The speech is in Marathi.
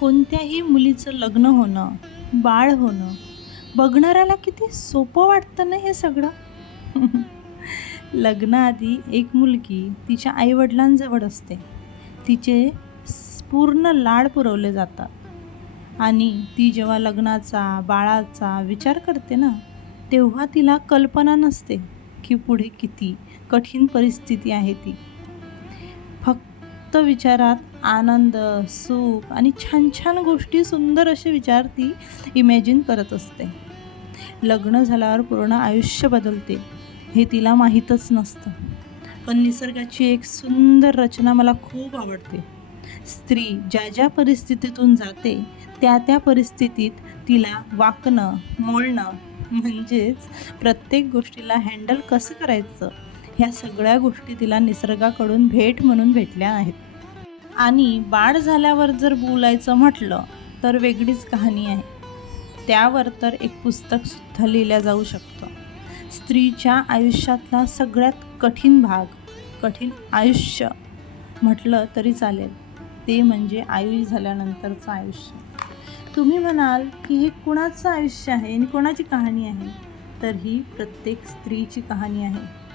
कोणत्याही मुलीचं लग्न होणं, बाळ होणं, बघणाऱ्याला किती सोपं वाटतं ना हे सगळं. लग्नाआधी एक मुलगी तिच्या आईवडिलांजवळ असते. तिचे पूर्ण लाड पुरवले जातात आणि ती जेव्हा लग्नाचा, बाळाचा विचार करते ना, तेव्हा तिला कल्पना नसते की पुढे किती कठीण परिस्थिती आहे ती. फक्त विचारात आनंद, सुख आणि छान छान गोष्टी, सुंदर असे विचार ती इमॅजिन करत असते. लग्न झाल्यावर पूर्ण आयुष्य बदलते हे तिला माहीतच नसतं. पण निसर्गाची एक सुंदर रचना मला खूप आवडते. स्त्री ज्या ज्या परिस्थितीतून जाते त्या त्या परिस्थितीत तिला वाकणं, मोडणं, म्हणजेच प्रत्येक गोष्टीला हँडल कसं करायचं, ह्या सगळ्या गोष्टी तिला निसर्गाकडून भेट म्हणून भेटल्या आहेत. आणि बाळ झाल्यावर जर बोलायचं म्हटलं तर वेगळीच कहाणी आहे. त्यावर तर एक पुस्तकसुद्धा लिहिलं जाऊ शकतं. स्त्रीच्या आयुष्यातला सगळ्यात कठीण भाग, कठीण आयुष्य म्हटलं तरी चालेल, ते म्हणजे आई झाल्यानंतरचं आयुष्य. तुम्ही म्हणाल की हे कुणाचं आयुष्य आहे आणि कोणाची कहाणी आहे? तर ही प्रत्येक स्त्रीची कहाणी आहे.